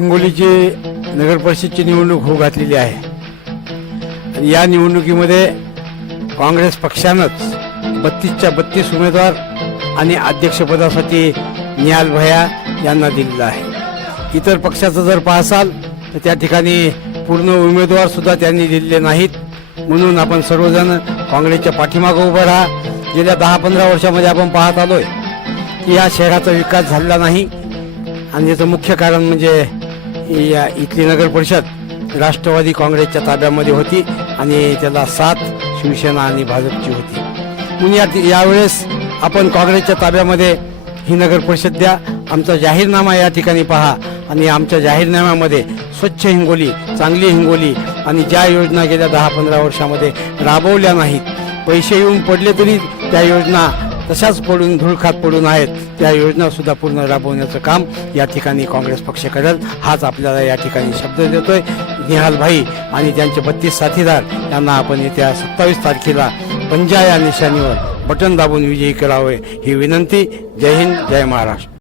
हिंगोलीची नगर परिषदची निवडणूक होऊ घातलेली आहे आणि या निवडणुकीमध्ये काँग्रेस पक्षानंच 32च्या 32 उमेदवार आणि अध्यक्षपदासाठी निहाल भैया यांना दिलेला आहे। इतर पक्षाचं जर पाहसाल तर त्या ठिकाणी पूर्ण उमेदवार सुद्धा त्यांनी दिलेले नाहीत। म्हणून आपण सर्वजण काँग्रेसच्या पाठीमागे उभं राहा। गेल्या 10-15 वर्षामध्ये आपण पाहत आलोय की या शहराचा विकास झालेला नाही आणि याचं मुख्य कारण म्हणजे या इथली नगर परिषद राष्ट्रवादी काँग्रेसच्या ताब्यामध्ये होती आणि त्याला साथ शिवसेना आणि भाजपची होती। म्हणून यावेळेस आपण काँग्रेसच्या ताब्यामध्ये ही नगर परिषद द्या। आमचा जाहीरनामा या ठिकाणी पहा आणि आमच्या जाहीरनाम्यामध्ये स्वच्छ हिंगोली, चांगली हिंगोली आणि ज्या योजना गेल्या 10-15 वर्षामध्ये राबवल्या नाहीत, पैसे येऊन पडले तरी त्या योजना तशाच पडून धूळखात पडून आहेत, त्या योजना सुद्धा पूर्ण राबवण्याचं काम या ठिकाणी काँग्रेस पक्ष करेल। हाच आपल्याला या ठिकाणी शब्द देतोय। निहाल भाई आणि त्यांचे 32 साथीदार यांना आपण येत्या 27 तारखेला पंजा या निशाणीवर बटन दाबून विजयी करावे ही विनंती। जय हिंद, जय महाराष्ट्र।